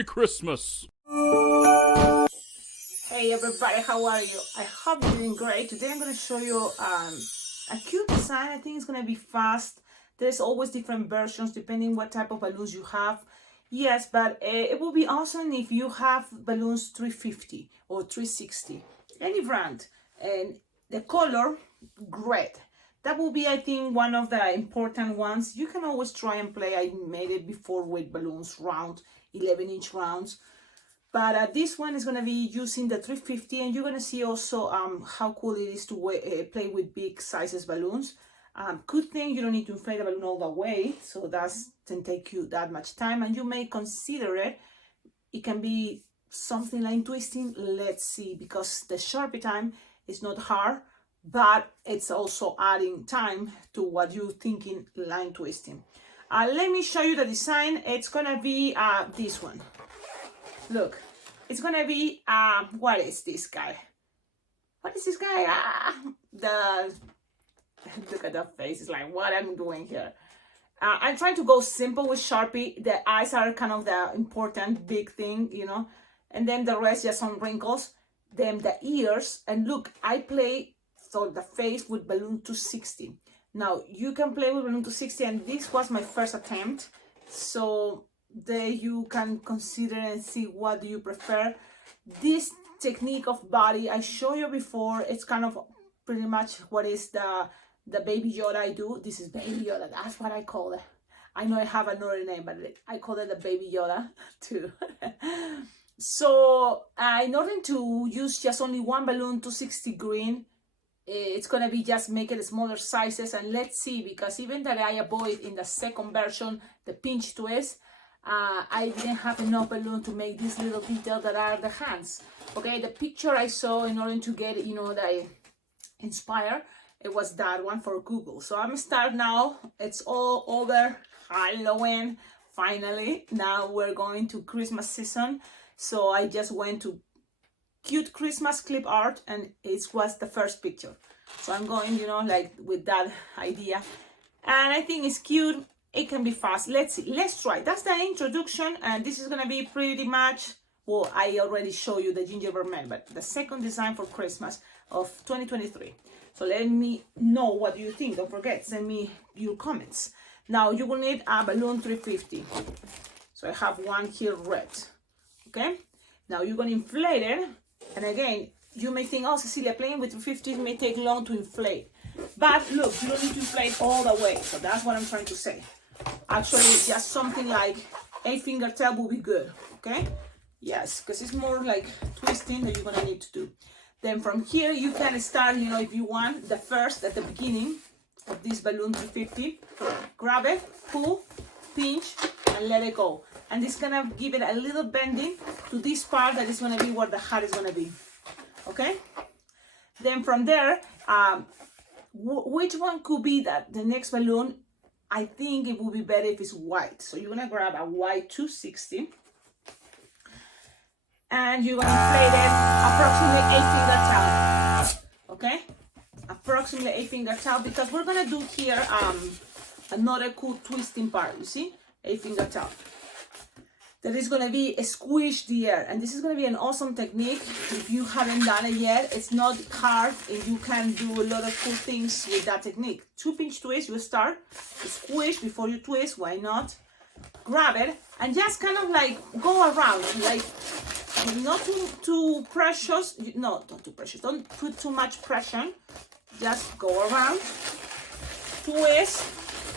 Merry Christmas! Hey everybody, how are you? I hope you're doing great. Today I'm going to show you a cute design. I think it's going to be fast. There's always different versions depending what type of balloons you have. Yes, but it will be awesome if you have balloons 350 or 360, any brand, and the color red. That will be, I think, one of the important ones. You can always try and play. I made it before with balloons, round, 11-inch rounds. But this one is going to be using the 350, and you're going to see also how cool it is to play with big sizes balloons. Good thing you don't need to inflate the balloon all the way, so that doesn't take you that much time, and you may consider it. It can be something line twisting. Let's see, because the Sharpie time is not hard, but it's also adding time to what you're thinking line twisting. Let me show you the design. It's going to be this one. Look, it's gonna be what is this guy? What is this guy? Look at that face. It's like, what I'm doing here. I'm trying to go simple with Sharpie. The eyes are kind of the important big thing, you know, and then the rest just some wrinkles. Then the ears, and look, I play so the face with balloon 260. Now you can play with balloon 260, and this was my first attempt, so there you can consider and see what do you prefer. This technique of body I showed you before. It's kind of pretty much what is the baby Yoda I do. This is baby Yoda, that's what I call it. I know I have another name, but I call it the baby Yoda too. So in order to use just only one balloon 260 green, it's gonna be just make it smaller sizes. And let's see, because even that I avoid in the second version the pinch twist, I didn't have enough balloon to make this little detail that are the hands. Okay, the picture I saw in order to get, you know, that I inspire, it was that one for Google. So I'm start now. It's all over Halloween finally. Now we're going to Christmas season, so I just went to cute Christmas clip art, and it was the first picture. So I'm going, you know, like with that idea, and I think it's cute. It can be fast. Let's see. Let's try. That's the introduction, and this is gonna be pretty much, well, I already showed you the gingerbread man, but the second design for Christmas of 2023. So let me know what you think. Don't forget, send me your comments. Now you will need a balloon 350. So I have one here red. Okay. Now you're gonna inflate it, and again, you may think, oh, Cecilia, playing with 350 may take long to inflate. But look, you don't need to inflate all the way. So that's what I'm trying to say. Actually, just something like 8-finger tail will be good, okay? Yes, because it's more like twisting that you're gonna need to do. Then from here, you can start, you know, if you want, the first at the beginning of this balloon 350, grab it, pull, pinch, and let it go. And it's gonna give it a little bending to this part that is gonna be where the hat is gonna be, okay? Then from there, which one could be that the next balloon? I think it would be better if it's white. So you're gonna grab a white 260, and you're gonna inflate it approximately 8-finger tail. Okay, approximately 8-finger tail, because we're gonna do here another cool twisting part. You see, 8-finger tail. That is going to be a squish the air, and this is going to be an awesome technique. If you haven't done it yet, it's not hard, and you can do a lot of cool things with that technique. 2 pinch twist, you start, squish before you twist, why not? Grab it, and just kind of like go around, like not too precious, no, not too precious, don't put too much pressure, just go around, twist,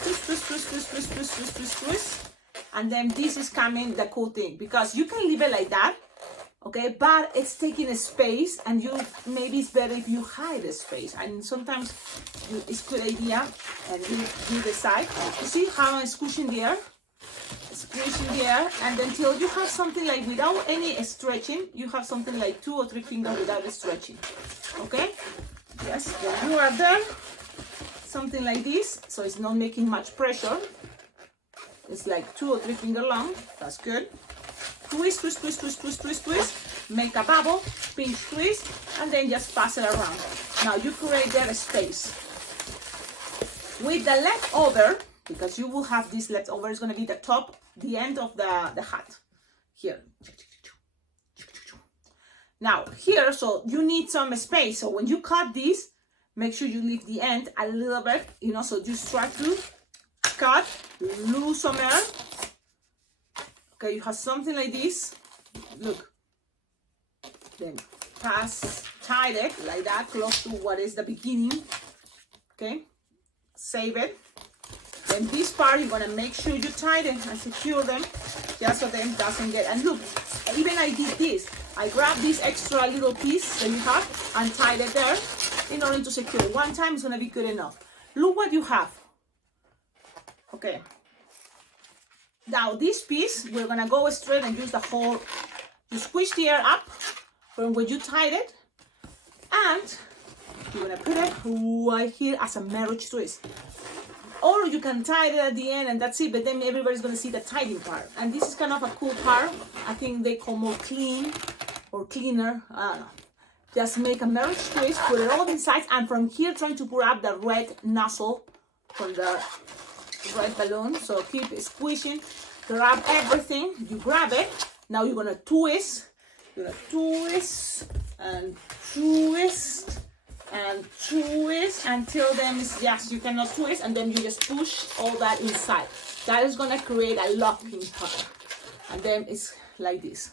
twist, twist, twist, twist, twist, twist, twist, twist, twist. And then this is coming the cool thing, because you can leave it like that, okay, but it's taking a space, and you maybe it's better if you hide the space. And sometimes it's a good idea, and you decide. You see how I'm squishing the air, and until you have something like without any stretching, you have something like 2 or 3 fingers without stretching, okay? Yes, when you are there, something like this, so it's not making much pressure. It's like 2 or 3 finger long. That's good. Twist, twist, twist, twist, twist, twist, twist. Make a bubble, pinch twist, and then just pass it around. Now you create that space. With the leftover, because you will have this leftover, it's going to be the top, the end of the hat. here. Now here, so you need some space. So when you cut this, make sure you leave the end a little bit, you know, so just try to cut, lose some air. Okay, you have something like this. Look. Then tie it like that, close to what is the beginning. Okay, save it. Then this part, you're gonna make sure you tie them and secure them, just so them doesn't get. And look, even I did this. I grabbed this extra little piece that you have and tied it there in order to secure. One time is gonna be good enough. Look what you have. Okay. Now this piece, we're gonna go straight and use the whole. You squish the air up from where you tied it, and you're gonna put it right here as a marriage twist. Or you can tie it at the end and that's it, but then everybody's gonna see the tying part. And this is kind of a cool part. I think they call more clean or cleaner, I don't know. Just make a marriage twist, put it all inside, and from here trying to grab the red nozzle from the red balloon. So keep squishing, grab everything, you grab it. Now you're gonna twist. You're gonna twist and twist and twist until then it's just, you cannot twist, and then you just push all that inside. That is gonna create a locking part. And then it's like this.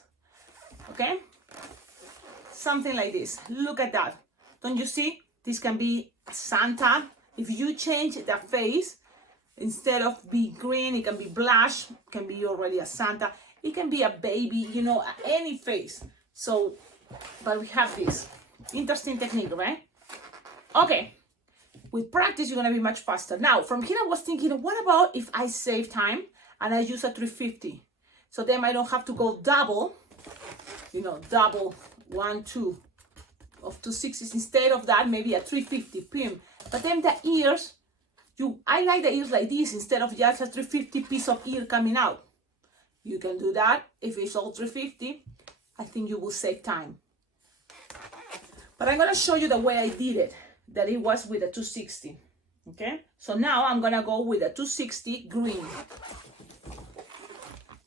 Okay? Something like this. Look at that. Don't you see? This can be a Santa. If you change the face, instead of be green, it can be blush, it can be already a Santa. It can be a baby, you know, any face. So, but we have this. Interesting technique, right? Okay. With practice, you're gonna be much faster. Now, from here I was thinking, what about if I save time and I use a 350? So then I don't have to go double, you know, double 1, 2 of 260s. Instead of that, maybe a 350 pim. But then the ears, I like the ears like this instead of just a 350 piece of ear coming out. You can do that. If it's all 350, I think you will save time. But I'm gonna show you the way I did it, that it was with a 260. Okay, so now I'm gonna go with a 260 green.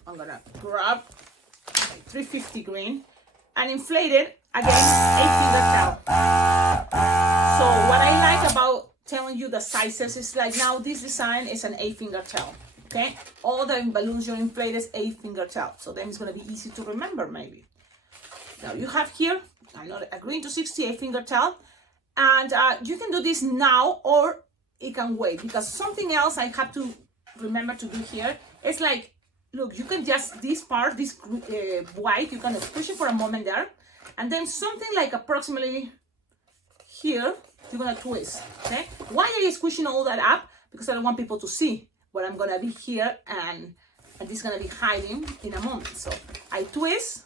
I'm gonna grab 350 green and inflate it again, 8-finger towel. So what I like about telling you the sizes is like, now this design is an 8-finger towel. Okay, all the balloons you inflate is 8-finger towel. So then it's gonna be easy to remember maybe. Now you have here a green 260 8-finger towel, and you can do this now or it can wait, because something else I have to remember to do here is like, look, you can just, this part, this white, you can squish it for a moment there, and then something like approximately here, you're gonna twist. Okay, why are you squishing all that up? Because I don't want people to see what I'm gonna be here, and this is gonna be hiding in a moment. So I twist,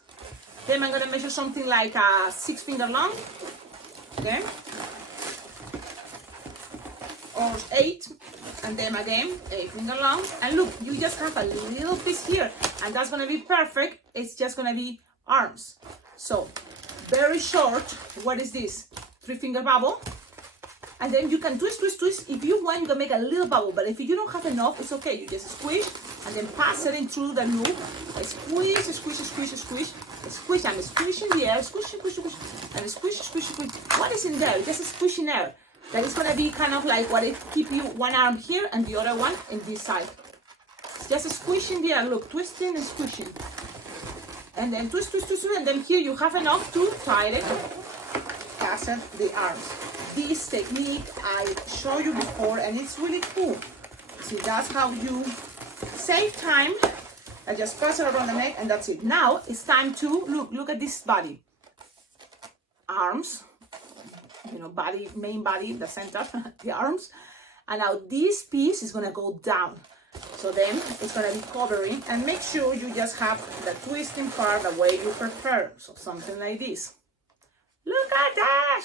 then I'm gonna measure something like a 6-finger long, okay, or 8, and then again 8-finger long. And look, you just have a little piece here, and that's gonna be perfect. It's just gonna be arms. So very short. What is this? 3-finger bubble. And then you can twist, twist, twist. If you want, you can make a little bubble, but if you don't have enough, it's okay. You just squish and then pass it in through the loop. Squish, squish, squish, squish, squish. I'm squishing the air, squish, squish, squish, and squish, squish, squish. What is in there? Just squishing air. That is gonna be kind of like what it keep you one arm here and the other one in this side. Just squishing the air. Look, twisting and squishing, and then twist, twist, twist, and then here you have enough to tie it. Pass the arms. This technique I showed you before, and it's really cool. See, that's how you save time. I just pass it around the neck, and that's it. Now it's time to look at this body. Arms, you know, body, main body, the center, the arms. And now this piece is gonna go down. So then it's gonna be covering, and make sure you just have the twisting part the way you prefer. So something like this. Look at that!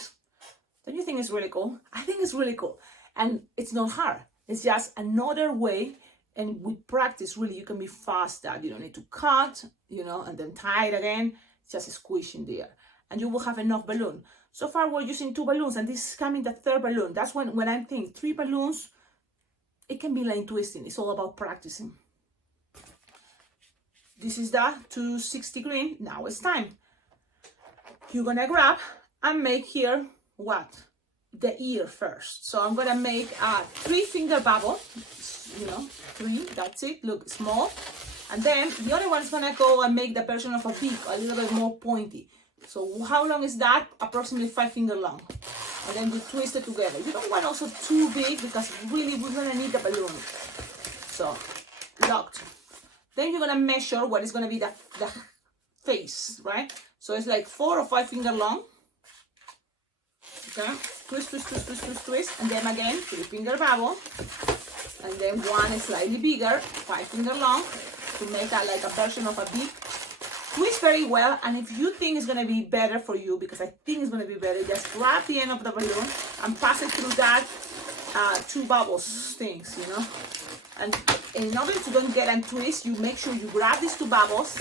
Don't you think it's really cool? I think it's really cool. And it's not hard. It's just another way. And with practice, really, you can be faster. You don't need to cut, you know, and then tie it again. It's just squishing the air. And you will have enough balloon. So far, we're using 2 balloons, and this is coming the 3rd balloon. That's when I'm thinking 3 balloons, it can be like twisting. It's all about practicing. this is the 260 green. Now it's time. You're gonna grab and make here what? The ear first. So I'm gonna make a 3-finger bubble, you know, 3, that's it, look, small. And then the other one's gonna go and make the version of a beak, a little bit more pointy. So how long is that? Approximately 5-finger long. And then you twist it together. You don't want also too big because really we're gonna need the balloon. So, locked. Then you're gonna measure what is gonna be the face, right? So it's like 4 or 5-finger long. Okay, twist, twist, twist, twist, twist, twist, and then again 3-finger bubble, and then one is slightly bigger, 5-finger long, to make that like a version of a beak. Twist very well, and if you think it's gonna be better for you, because I think it's gonna be better, just grab the end of the balloon and pass it through that 2 bubbles things, you know. And in order to don't get and twist, you make sure you grab these 2 bubbles,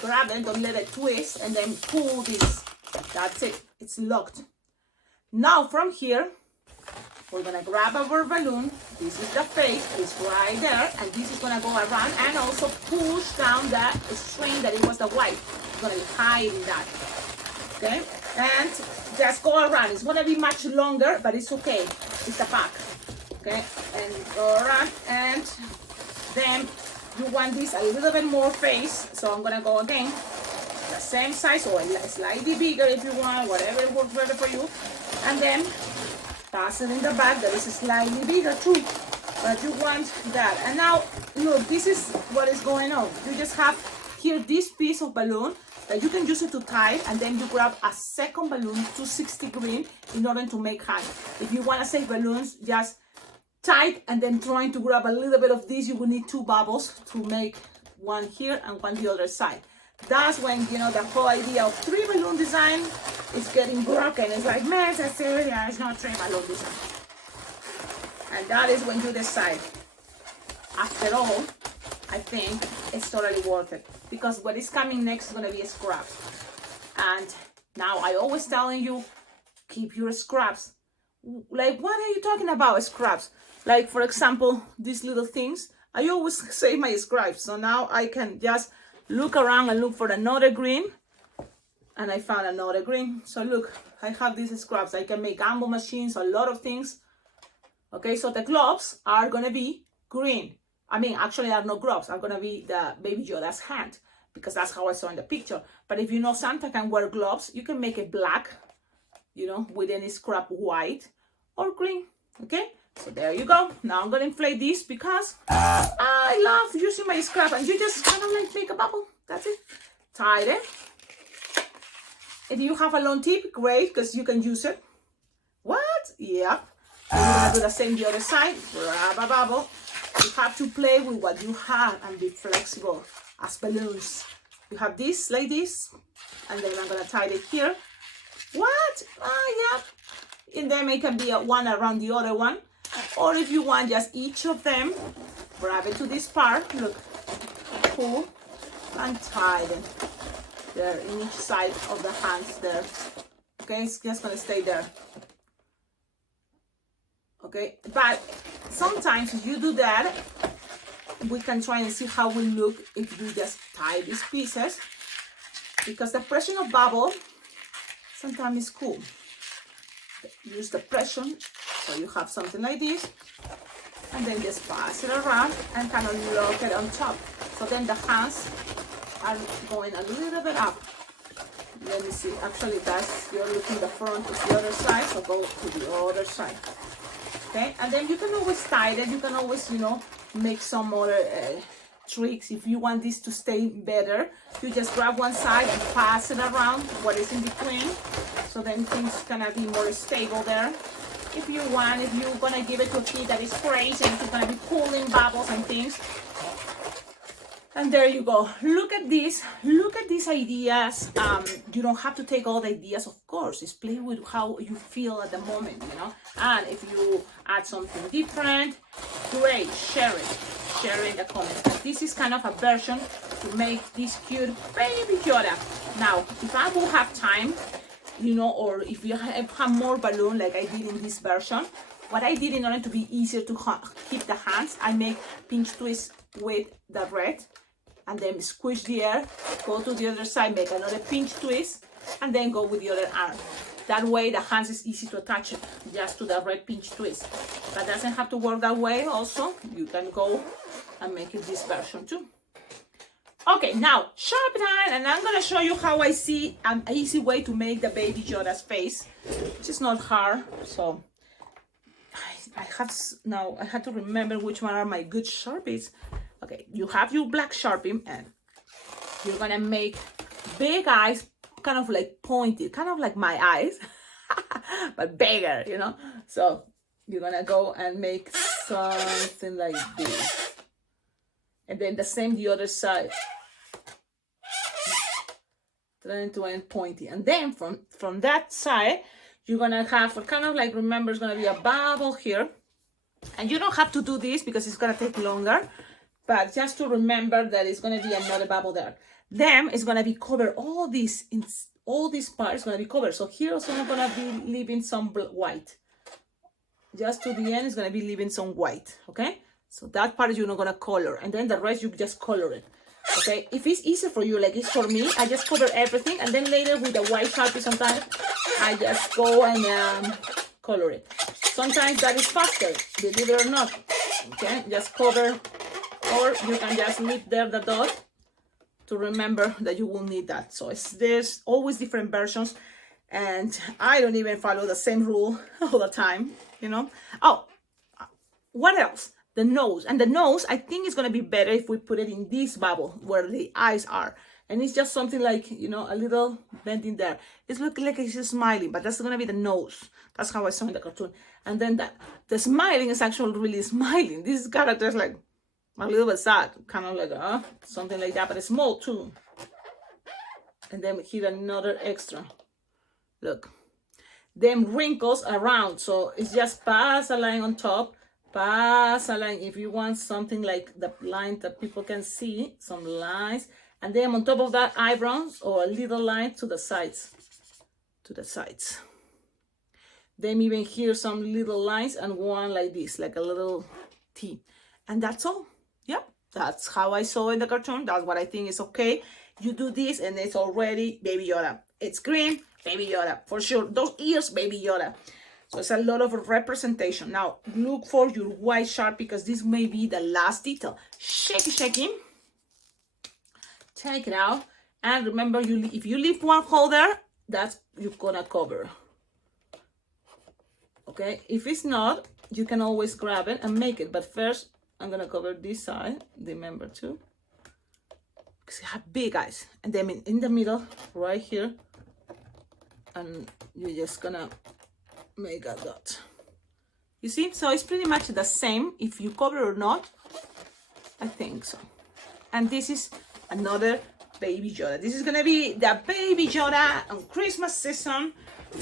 grab them, don't let it twist, and then pull this. That's it. It's locked. Now from here, we're gonna grab our balloon. This is the face, it's right there, and this is gonna go around and also push down that string that it was the white. It's gonna be hiding that. Okay, and just go around. It's gonna be much longer, but it's okay. It's the back. Okay, and go around, and then you want this a little bit more face. So I'm gonna go again, the same size or slightly bigger if you want, whatever works better for you. And then pass it in the back that is slightly bigger too, but you want that. And now look, this is what is going on. You just have here this piece of balloon that you can use it to tie, and then you grab a second balloon, 260 green, in order to make hand. If you want to save balloons, just tie and then trying to grab a little bit of this, you will need 2 bubbles to make one here and one the other side. That's when, you know, the whole idea of 3 balloon design is getting broken. It's like, man, Cecilia, it's not 3 balloon design. And that is when you decide, after all, I think it's totally worth it. Because what is coming next is going to be scraps. And now I always telling you, keep your scraps. Like, what are you talking about, scraps? Like, for example, these little things. I always save my scraps. So now I can just look around and look for another green, and I found another green. So look, I have these scraps. I can make ammo machines, a lot of things. Okay, so the gloves are gonna be green. I mean, actually are no gloves, are gonna be the baby Yoda's hand, because that's how I saw in the picture. But if you know Santa can wear gloves, you can make it black, you know, with any scrap white or green. Okay, so there you go. Now I'm gonna inflate this because I love using my scrap, and you just kind of like make a bubble. That's it. Tie it. If you have a long tip, great, because you can use it. What? Yeah. And you're gonna do the same the other side. Grab a bubble. You have to play with what you have and be flexible as balloons. You have this like this, and then I'm gonna tie it here. What? Yeah. And then it can be one around the other one. Or if you want just each of them, grab it to this part, look, pull and tie them there in each side of the hands there. Okay, it's just gonna stay there. Okay, but sometimes if you do that, we can try and see how we look if you just tie these pieces, because the pressure of bubble sometimes is cool. Use the pressure, so you have something like this, and then just pass it around and kind of lock it on top. So then the hands are going a little bit up. Let me see, actually that's, you're looking the front is the other side, so go to the other side. Okay, and then you can always tie it, you can always, you know, make some other tricks. If you want this to stay better, you just grab one side and pass it around what is in between, so then things gonna be more stable there. If you want, if you're gonna give it to a kid that is crazy and he's gonna be pulling bubbles and things. And there you go. Look at this. Look at these ideas. You don't have to take all the ideas, of course. Just play with how you feel at the moment, you know. And if you add something different, great. Share it. Share it in the comments. But this is kind of a version to make this cute baby Yoda. Now, if I will have time, you know, or if you have more balloon like I did in this version, what I did in order to be easier to keep the hands, I make pinch twist with the red. and then squish the air, go to the other side, make another pinch twist, and then go with the other arm. That way the hands is easy to attach just to the red pinch twist. But doesn't have to work that way also. You can go and make it this version too. Okay, now sharpen iron, and I'm gonna show you how I see an easy way to make the baby Yoda's face, which is not hard. So I have to remember which one are my good Sharpies. Okay, you have your black Sharpie, and you're gonna make big eyes, kind of like pointed, kind of like my eyes, but bigger, you know. So you're gonna go and make something like this, and then the same the other side, trying to end pointy. And then from that side, you're gonna have kind of like, remember, it's gonna be a bubble here, and you don't have to do this because it's gonna take longer, but just to remember that it's gonna be another bubble there. Then it's gonna be covered, all this part is gonna be covered. So here also I'm gonna be leaving some white. Just to the end is gonna be leaving some white, okay? So that part you're not gonna color, and then the rest you just color it, okay? If it's easier for you, like it's for me, I just cover everything, and then later with the white Sharpie sometimes I just go and color it. Sometimes that is faster, believe it or not, okay? Just cover, or you can just leave there the dot to remember that you will need that. So there's always different versions, and I don't even follow the same rule all the time, you know. Oh, what else? The nose. And the nose, I think it's gonna be better if we put it in this bubble where the eyes are, and it's just something like, you know, a little bend in there. It's looking like it's smiling, but that's gonna be the nose. That's how I saw in the cartoon. And then the smiling is actually really smiling. This character is like a little bit sad, kind of like something like that, but it's small too. And then here another extra. Look, them wrinkles around, so it's just pass a line on top, pass a line. If you want something like the line that people can see, some lines, and then on top of that, eyebrows or a little line to the sides, Then even here some little lines, and one like this, like a little T, and that's all. Yep, that's how I saw in the cartoon. That's what I think is okay. You do this and it's already Baby Yoda. It's green, Baby Yoda, for sure. Those ears, Baby Yoda. So it's a lot of representation. Now, look for your white Sharpie, because this may be the last detail. Shake it. Take it out. And remember, if you leave one hole there, that's you're gonna cover. Okay, if it's not, you can always grab it and make it. But first, I'm gonna cover this side, remember too, because you have big eyes. And then in the middle, right here, and you're just gonna make a dot. You see? So it's pretty much the same if you cover or not. I think so. And this is another Baby Yoda. This is gonna be the Baby Yoda on Christmas season.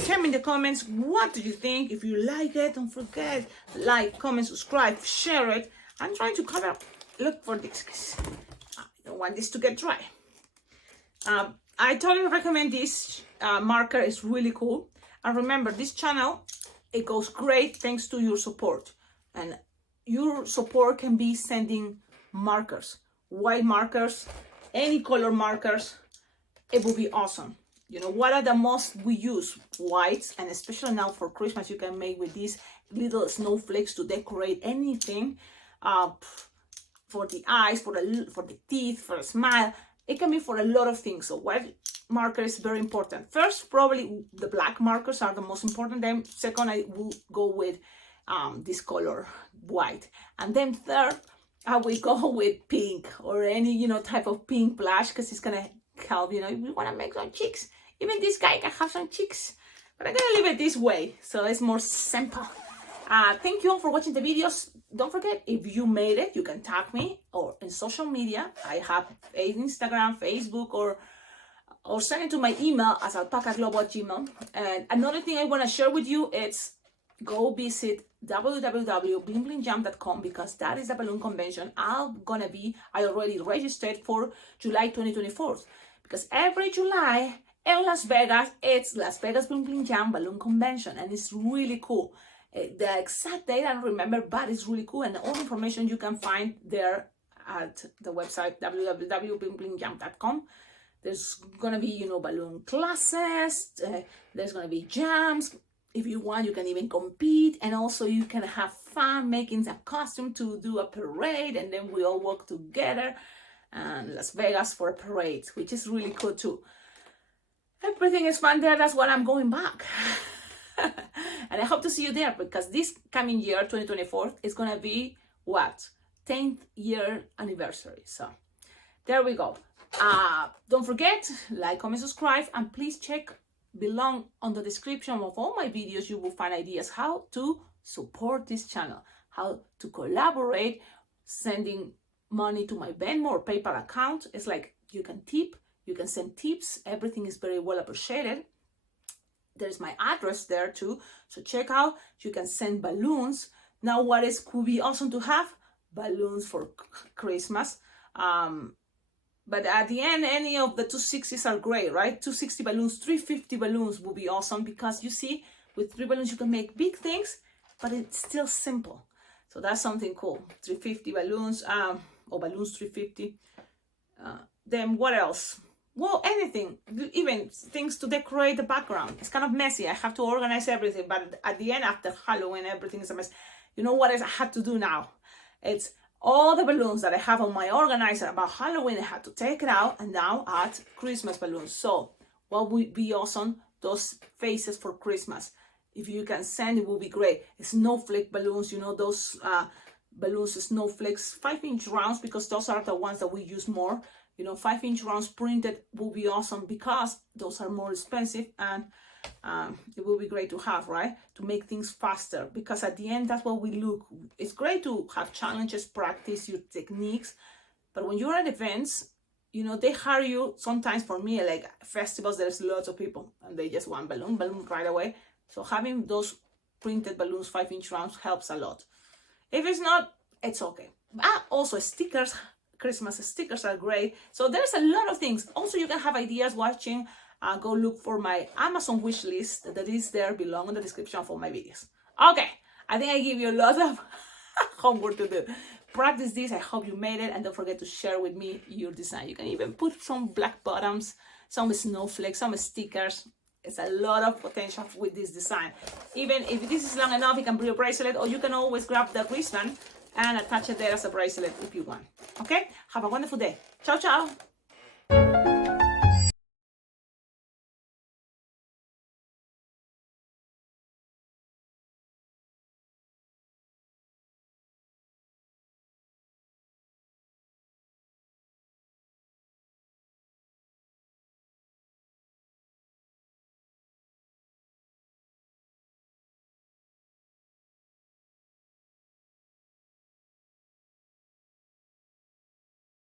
Tell me in the comments, what do you think? If you like it, don't forget, like, comment, subscribe, share it. I'm trying to cover, look for this, because I don't want this to get dry. I totally recommend this marker. It's really cool. And remember, this channel, it goes great thanks to your support. And your support can be sending markers, white markers, any color markers. It will be awesome. You know, what are the most we use? Whites, and especially now for Christmas, you can make with these little snowflakes to decorate anything. For the eyes, for the teeth, for a smile. It can be for a lot of things. So white marker is very important. First, probably the black markers are the most important. Then second, I will go with this color, white. And then third, I will go with pink, or any, you know, type of pink blush, because it's gonna help, you know, if you want to make some cheeks. Even this guy can have some cheeks, but I'm gonna leave it this way, so it's more simple. Thank you all for watching the videos. Don't forget, if you made it, you can tag me or in social media. I have Instagram, Facebook, or send it to my email as alpacaglobo@gmail. And another thing I want to share with you is go visit www.blingblingjam.com, because that is the balloon convention I already registered for July 2024, because every July in Las Vegas, it's Las Vegas Bling Bling Jam Balloon Convention, and it's really cool. The exact date I don't remember, but it's really cool, and all information you can find there at the website www.blingblingjump.com. There's gonna be, balloon classes, there's gonna be jams. If you want, you can even compete, and also you can have fun making a costume to do a parade, and then we all work together in Las Vegas for a parade, which is really cool too. Everything is fun there. That's why I'm going back. And I hope to see you there, because this coming year, 2024, is gonna be what? 10th year anniversary. So there we go. Don't forget, like, comment, subscribe, and please check below on the description of all my videos. You will find ideas how to support this channel, how to collaborate, sending money to my Venmo or PayPal account. It's like you can tip, you can send tips. Everything is very well appreciated. There's my address there too, so check out. You can send balloons. Now, what is could be awesome to have? Balloons for Christmas. But at the end, any of the 260s are great, right? 260 balloons, 350 balloons will be awesome, because you see, with 3 balloons you can make big things, but it's still simple. So that's something cool. 350 balloons, or balloons 350. Then what else? Well, anything, even things to decorate the background. It's kind of messy. I have to organize everything, but at the end, after Halloween, everything is a mess. You know what else I had to do now? It's all the balloons that I have on my organizer about Halloween. I had to take it out and now add Christmas balloons. So what would be awesome? Those faces for Christmas. If you can send, it will be great. Snowflake balloons, those balloons, snowflakes, 5-inch rounds, because those are the ones that we use more. 5-inch rounds printed will be awesome, because those are more expensive, and it will be great to have, right? To make things faster, because at the end, that's what we look. It's great to have challenges, practice your techniques, but when you're at events, they hire you. Sometimes for me, like festivals, there's lots of people and they just want balloon right away. So having those printed balloons, 5-inch rounds, helps a lot. If it's not, it's okay. Also stickers. Christmas stickers are great. So there's a lot of things. Also, you can have ideas watching. Go look for my Amazon wish list that is there below in the description of all my videos. Okay, I think I give you a lot of homework to do. Practice this. I hope you made it, and don't forget to share with me your design. You can even put some black bottoms, some snowflakes, some stickers. It's a lot of potential with this design. Even if this is long enough, you can put a bracelet, or you can always grab the wristband and attach it there as a bracelet if you want. Okay? Have a wonderful day. Ciao, ciao.